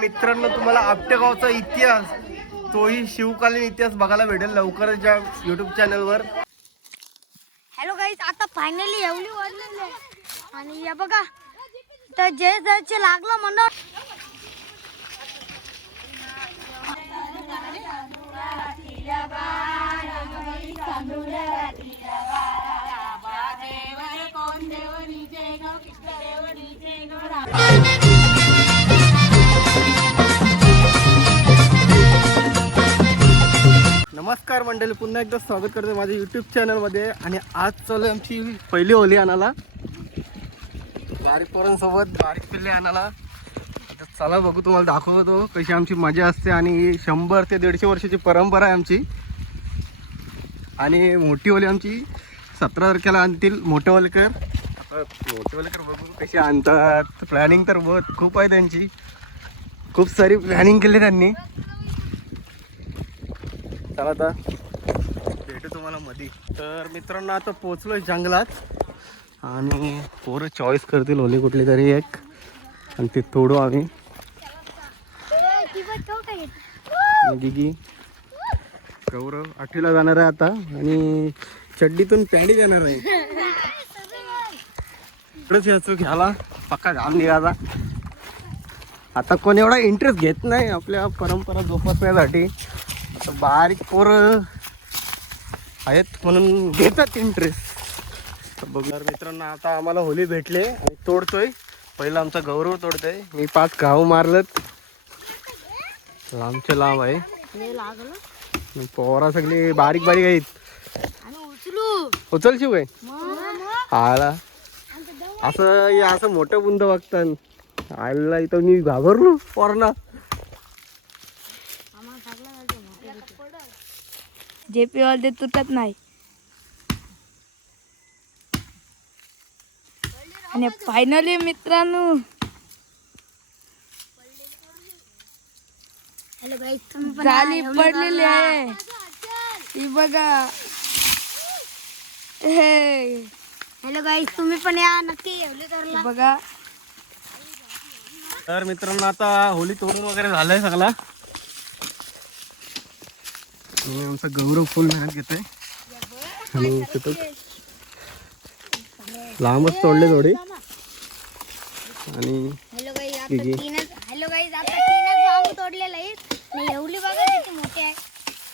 मित्रांनो तुम्हाला आपटेगावचा इतिहास तोही शिवकालीन इतिहास बघायला भेटेल लवकरच या युट्यूब चॅनलवर हॅलो गाईज आता फायनली एवढी वाजलेली आहे आणि या बघा तर जे जयचे लागलं म्हणा नमस्कार मंडळी पुन्हा एकदा स्वागत करतो माझ्या युट्यूब चॅनलमध्ये आणि आज चालू आहे आमची पहिली होली आणायला. बारीक पोरांसोबत बारीक पिल्ले आणायला. आता चला बघू तुम्हाला दाखवतो कशी आमची मजा असते. आणि शंभर ते दीडशे वर्षाची परंपरा आहे आमची. आणि मोठी होली आमची सतरा तारखेला आणतील मोठे वलकर मोठे वलकर बघू कशी आणतात. प्लॅनिंग तर बहुत खूप आहे त्यांची. खूप सारी प्लॅनिंग केली त्यांनी. चला आता. भेटू तुम्हाला मध्ये तर मित्रांनो आता पोचलो जंगलात. आणि पोरं चॉईस करतील होली कुठली तरी एक. आणि ते तोडू आम्ही. आणि दिगी गौरव आठवीला जाणार आहे आता. आणि चड्डीतून पॅडी जाणार आहे. इकडेच याचू घ्यायला पक्का घाम निघाला आता. कोण एवढा इंटरेस्ट घेत नाही आपल्या परंपरा जोपासण्यासाठी. बारीक पोरं आहेत म्हणून घेतात इंटरेस्ट बघणार मित्रांनो आता आम्हाला होली भेटले आणि तोडतोय. पहिला आमचा गौरव तोडतोय. मी पाच घाव मारलत. लांबचे लांब आहे. पोरा सगळी बारीक बारीक आहेत. उचल उचलशिव काय आला. असं हे असं मोठं बुंद बघतात आयला इथं मी घाबरलो पोरांना. जे पी ऑल ते तुटत नाही. आणि फायनली मित्रांनो. गाली पडलेली आहे. ही बघा. हे. हॅलो गाईज तुम्ही पण या नक्की येवले बघा. तर मित्रांनो आता होली तोडून वगैरे झालंय सगळा. आणि आमचा गौरव फुल मेहनत घेतोय. आणि तिथं लांबच तोडले थोडी आणि हॅलो गाईज आता आहे. तीनच तोडलेले आहेत. आणि एवढी बघा किती मोठी आहे.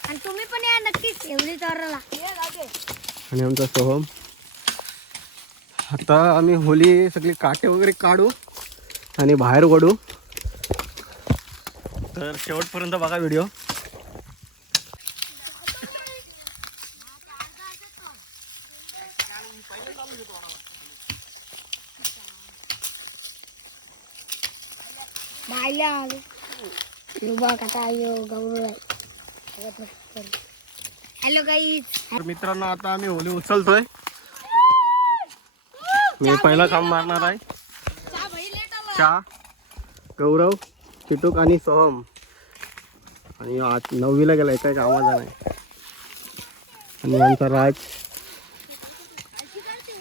आणि तुम्ही पण या नक्कीच एवढी तोराला आणि आमचा सोहम. आता आम्ही होली सगळी काटे वगैरे काढू आणि बाहेर ओढू तर शेवटपर्यंत बघा व्हिडिओ. आलो युवा कथा यो गौरव हॅलो गाईज तर मित्रांनो आता आम्ही होली उचलतोय मी पहिला काम मारणार आहे चहा गौरव चिटूक आणि सोहम आणि आत नववीला गेलाय काय कामाचा नाही आणि आमचा राज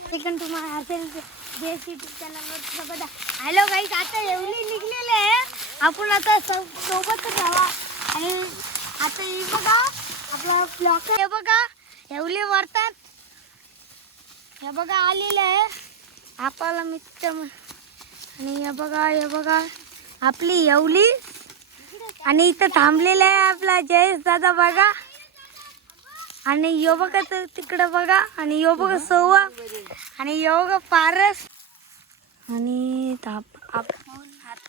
सेकंड तुम्हाला असेल जे युट्यूब चॅनलवर बघा हॅलो गाईज आता एवढी निघलेले आहे आपण आता सो- सोबतच राहा. आणि आता हे बघा आपला ब्लॉक हे बघा एवढे वरतात. हे बघा आलेलं आहे. आपला मित्र आणि हे बघा हे बघा. आपली येवली. आणि इथं थांबलेलं आहे आपला जयेश दादा बघा. आणि यो बघा तर तिकडं बघा. आणि यो बघा सव्वा आणि यो बघा पारस. आणि आप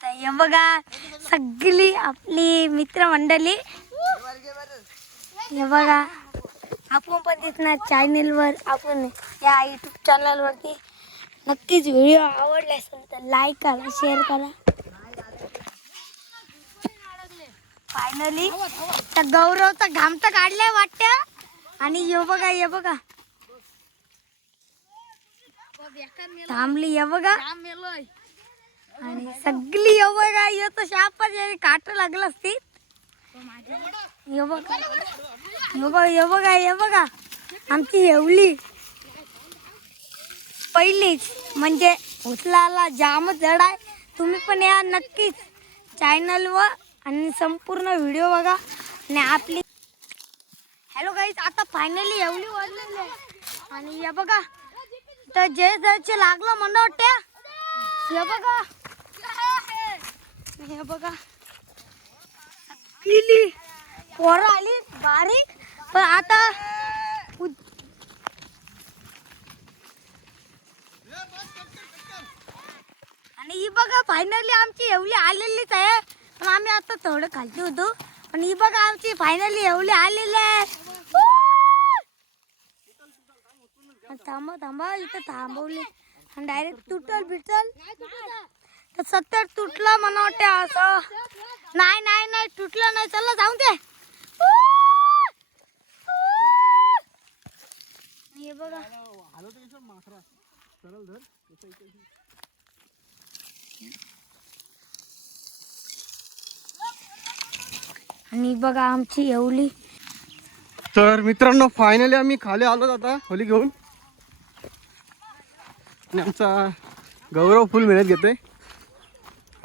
आपण आता बघा सगळी आपली मित्रमंडळी. हे बघा आपण पण दिसणार चॅनलवर आपण या युट्यूब चॅनलवरती नक्कीच व्हिडिओ आवडला असेल तर लाईक करा शेअर करा. फायनली तर गौरवचा घाम तर काढलाय वाटतं. आणि ये बघा ये बघा. थांबली ये बघा. आणि सगळी ये बघा ये तर शापच काट लागलं असती. ये बघा. ये बघा ये बघा ये बघा. आमची येवली. पहिलीच. म्हणजे उचलाला जामच जड आहे. तुम्ही पण या नक्कीच. चॅनलवर आणि संपूर्ण व्हिडिओ बघा. आणि आपली हॅलो गाईज आता फायनली एवढी वाजलेली आहे. आणि या बघा. तर जे जरचे लागलं म्हणलं वाटते हे बघा. हे बघा. किली पोरं आली बारीक. पण आता आणि ही बघा फायनली आमची एवढी आलेलीच आहे. पण आम्ही आता थोडं खालती होतो. पण ही बघा आमची फायनली एवढी आलेली आहे. थांबा थांबा. इथं थांबवली. आणि डायरेक्ट तुटल बिटल सत्तर तुटलं मला वाटते असं. नाही नाही नाही तुटलं नाही. चला जाऊन दे. हे बघा. आणि बघा आमची एवली तर मित्रांनो फायनली आम्ही खाली आलो आता होली घेऊन. आणि आमचा गौरव फुल मेहनत घेतोय.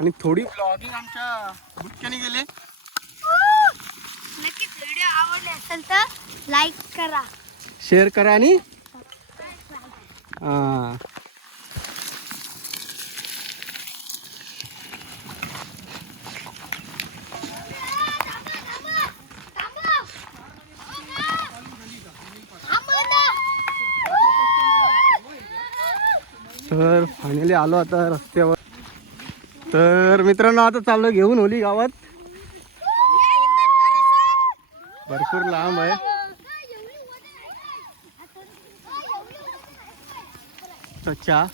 आणि थोडी ब्लॉगिंग आमच्या बुटक्याने गेले नक्कीच व्हिडिओ आवडले असेल तर लाईक करा. शेअर करा आणि हा. तर फायनली आलो आता रस्त्यावर. तर मित्रांनो आता चाललो घेऊन होली गावात. भरपूर लांब आहे. अच्छा.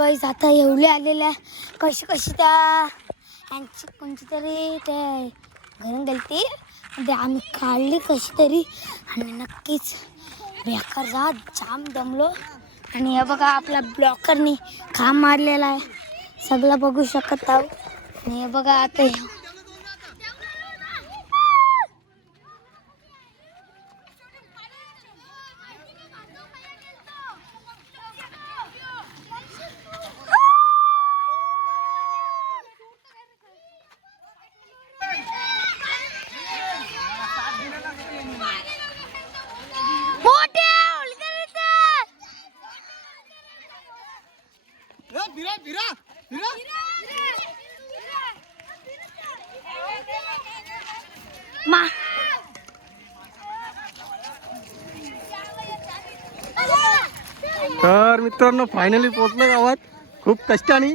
चहा आता एवढे आलेले आहे कशी कशी त्या? यांची कोणती तरी ते घरून गेलती. ते आम्ही काढली कशी तरी आणि नक्कीच बेकार जा जाम दमलो. आणि हे बघा आपल्या ब्लॉकरनी खांब मारलेला आहे. सगळं बघू शकत आहोत. आणि हे बघा आता मा. तर मित्रांनो फायनली पोहोचलो गावात. खूप कष्टाने.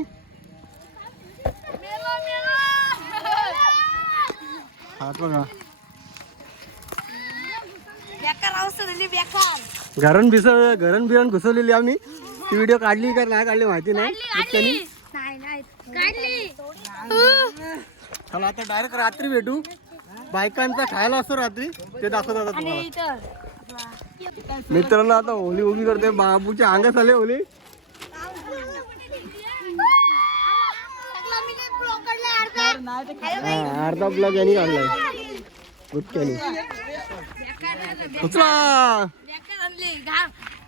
बघा. घरण बिस घरण बिरण घुसवलेली आम्ही. ती व्हिडिओ काढली का नाही काढली माहिती नाही. बुटक्यानी. नाही नाही. काढली. चला आता डायरेक्ट रात्री भेटू. बायकांचा खायला असतो रात्री. ते दाखवत आता तुम्हाला. मित्रांनो आता होली उभी करते. बाबूच्या अंगात आले होली. हा, अर्धा ब्लॉग यांनी काढलाय.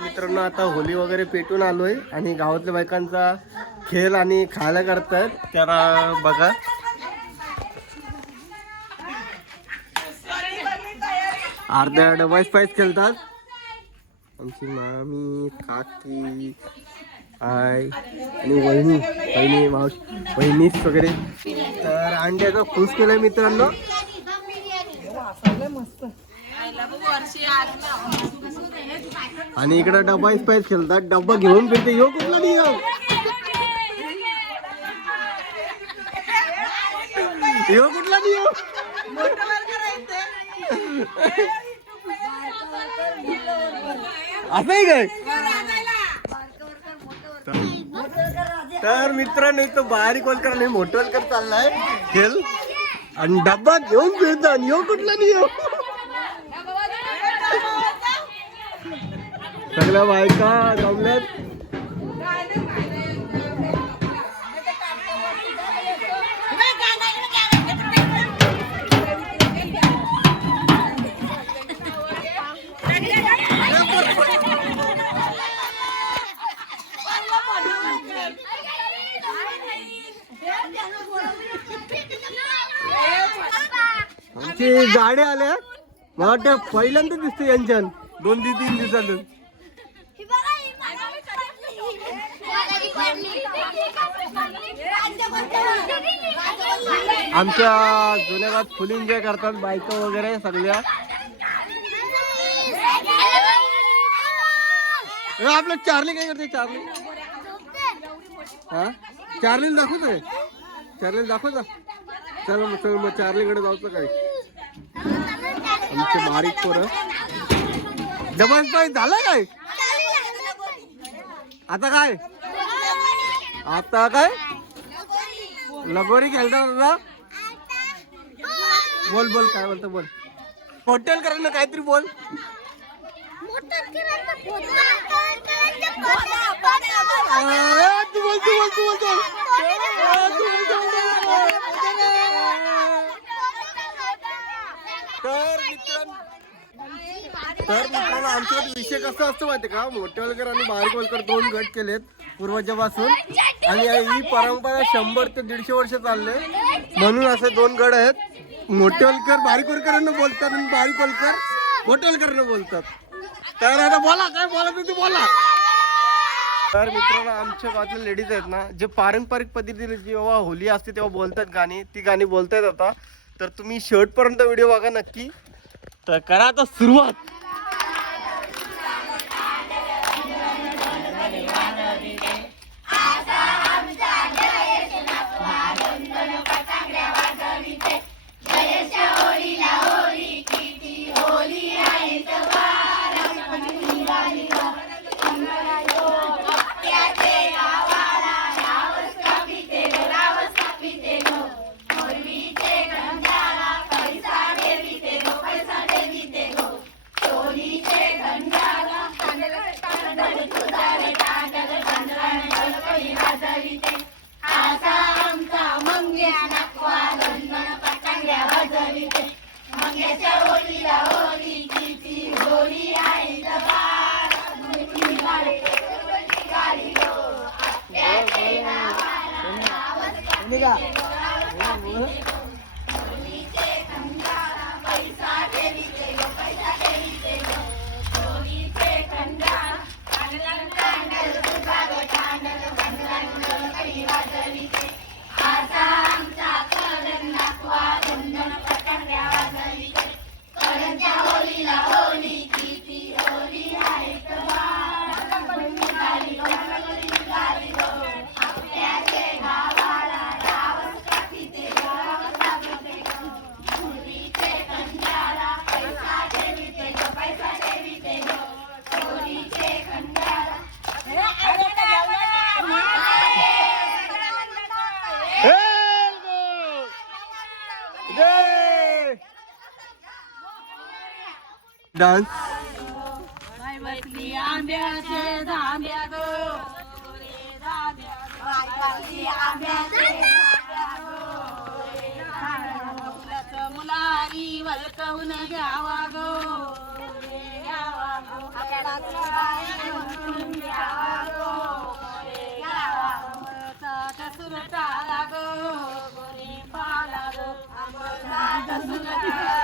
मित्रांनो आता होली वगैरे पेटून आलोय आणि गावातल्या बायकांचा खेळ आणि खायला करतायत. त्याला बघा. अर्ध्या डबाईस पाईस खेळतात. आमची मामी काकी आय आणि वहिनी वहिनी मावश वहिनीच वगैरे. तर अंड्याचा खुश केलाय मित्रांनो. मस्त आणि इकडे डबा स्पाइस खेळतात. डब्बा घेऊन फिरते. यो कुठला नाही यो यो कुठला नाही यो असं आहे काय? तर मित्रांनो इथं बारीक वलकर नाही मोठं चाललाय. खेळ. आणि डब्बा घेऊन फिरतो. आणि यो कुठला नाही सगळ्या बायका जमल्यात. आमची गाड्या आल्या. मला वाटतं पहिल्यांदा दिसते यांच्यान दोन ते तीन दिवसातून आमच्या जुन्यागात फुल एन्जॉय करतात बायका वगैरे सगळ्या. आपलं चार्ली काय करते चार्ली? हा? चार्ली दाखवत आहे चार्ली दाखवता चल मग चल मग चार्लीकडे जाऊचं काय. आमचे बारीक पोरं. डबल पाय झालं काय? आता काय? आता काय? लगोरी खेळतात दादा बोल बोल काय बोलतो बोल. हॉटेल करायला काहीतरी बोल. तू बोल. तू बोल तू बोल तू बोल. ए, तू बोल, तू बोल, तू बोल. तर मित्रांनो तर मित्रांनो आमच्याकडे विषय कसा असतो माहिती का? मोठे वलकर आणि बारीक वलकर दोन गट केलेत पूर्वजापासून. आणि ही परंपरा शंभर ते दीडशे वर्ष चालले म्हणून असे दोन गड आहेत. मोठे वलकर बारीक वलकरांना बोलतात आणि बारीक वलकर मोठे वलकरांना बोलतात. तर आता बोला काय बोला तुम्ही बोला. तर मित्रांनो आमच्या गावातले लेडीज आहेत ना जे पारंपरिक पद्धतीने जेव्हा होली असते तेव्हा बोलतात गाणी ती गाणी बोलतायत आता. तर तुम्ही शेवटपर्यंत व्हिडिओ बघा नक्की. तर करा आता सुरुवात. डान्स मुलारी वलकवून घ्यावा गो. सुरटाला गो. गोरे पाला गो. सुरटाला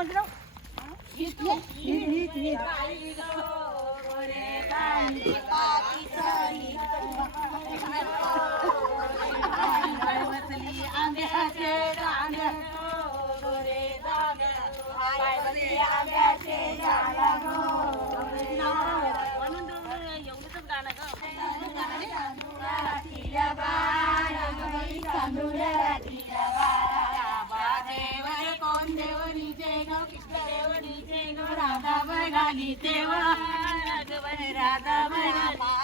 काय ते बोलतो हित हित बघाली तेव्हा राधा बघाली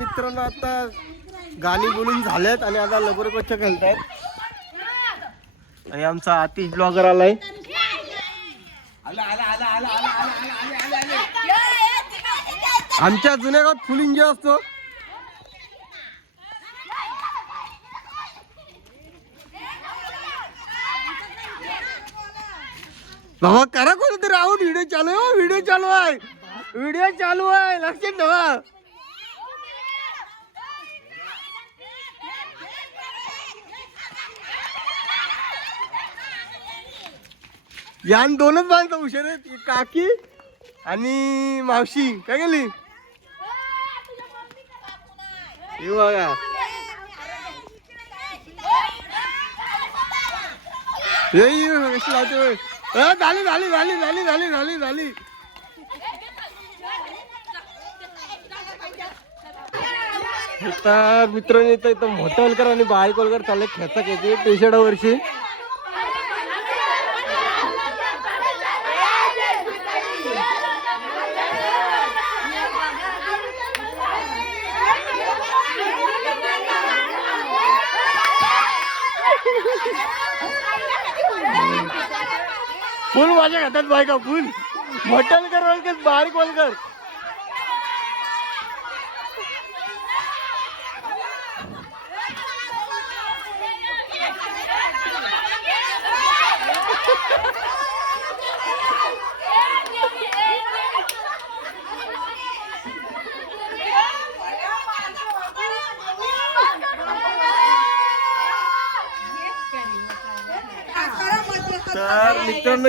मित्रांनो आता गाणी बोलून झालेत आणि आता लगोर कच्छ खेळतायत. आणि आमचा आतिश ब्लॉगर आलाय. आमच्या जुन्या गावात फुलिंग जे असतो. बाबा करा कोणतरी. राहू व्हिडिओ चालू आहे व्हिडिओ चालू आहे. व्हिडिओ चालू आहे. लक्षात ठेवा. यान दोनच माणसं हुशार आहेत. काकी आणि मावशी. काय गेली हे बघा. हे कशी लावते झाली झाली झाली झाली झाली झाली झाली. आता मित्रांनी इथं इथं मोठं होलकर आणि बारीक कोलकर चालले खेचा खेचे पेशडावरची बायका फुल? मोठं कर बारीक होलकर कर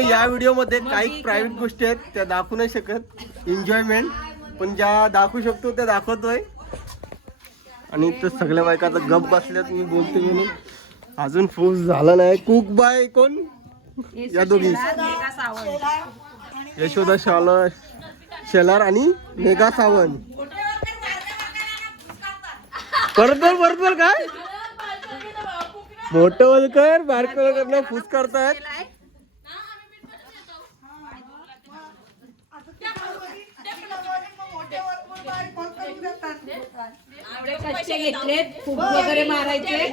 मित्रांनो या व्हिडिओमध्ये काही प्रायव्हेट गोष्टी आहेत त्या दाखवू नाही शकत. एन्जॉयमेंट पण ज्या दाखवू शकतो त्या दाखवतोय. आणि तर सगळ्या बायका आता गप बसल्यात मी बोलतो म्हणून. अजून फूस झाला नाही. कुक बाय कोण? या दोघी. यशोदा शाला शेलार आणि मेघा सावंत. बोल परत बोल काय? मोठं वलकर बारक वलकरला फूस करतायत कच्चे घेतलेत खूप वगैरे मारायचे.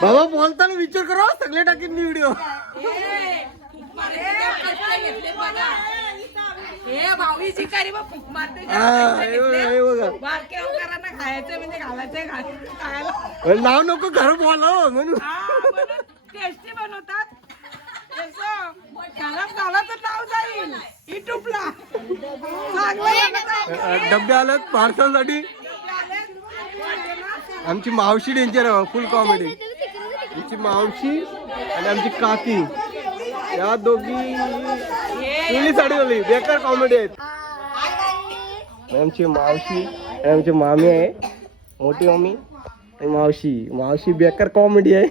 बाबा बोलताना विचार करा सगळे टाकीन मी व्हिडिओ हे भाऊजी शिकारी बा फूक मारते बघा बारक्या वगैरे खायचं म्हणजे घालायचं घाल- खायला. अरे नाव नको घर बोलाव म्हणून. टेस्टी बनवतात. नाव जाईल. युट्यूबला डबे आलेत पार्सलसाठी. आमची मावशी डेंजर आहे फुल कॉमेडी. आमची मावशी आणि आमची काकी. या दोघी पिवळी साडी झाली बेकार कॉमेडी आहेत. आमची मावशी आणि आमची मामी आहे मोठी मम्मी आणि मावशी. मावशी बेकार कॉमेडी आहे.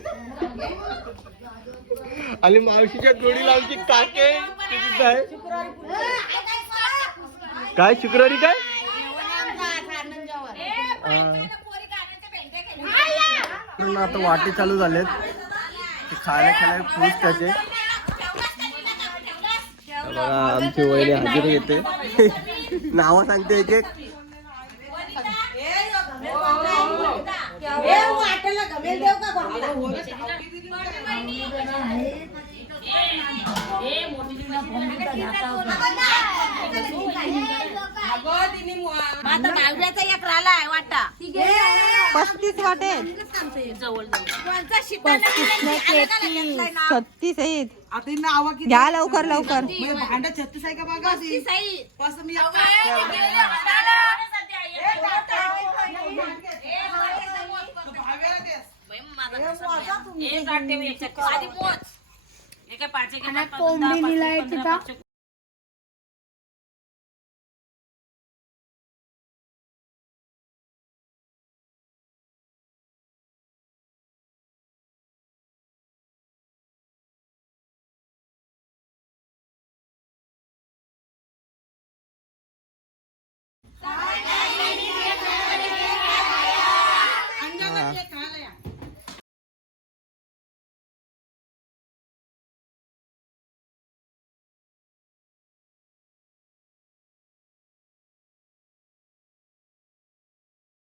आणि मावशीच्या जोडीला आमची काके आहे. काय शुक्रवारी काय? पण आता वाटे चालू झालेत. खायला खायला फ्रूट त्याचे. बघा आमची वहिनी हजेरी येते नाव सांगते एक एक. आता बावड्याचा एक वाटा. पस्तीस छत्तीस आहेत. आता नाव किती? घ्या लवकर लवकर. भांड छत्तीस आहे का बघा मी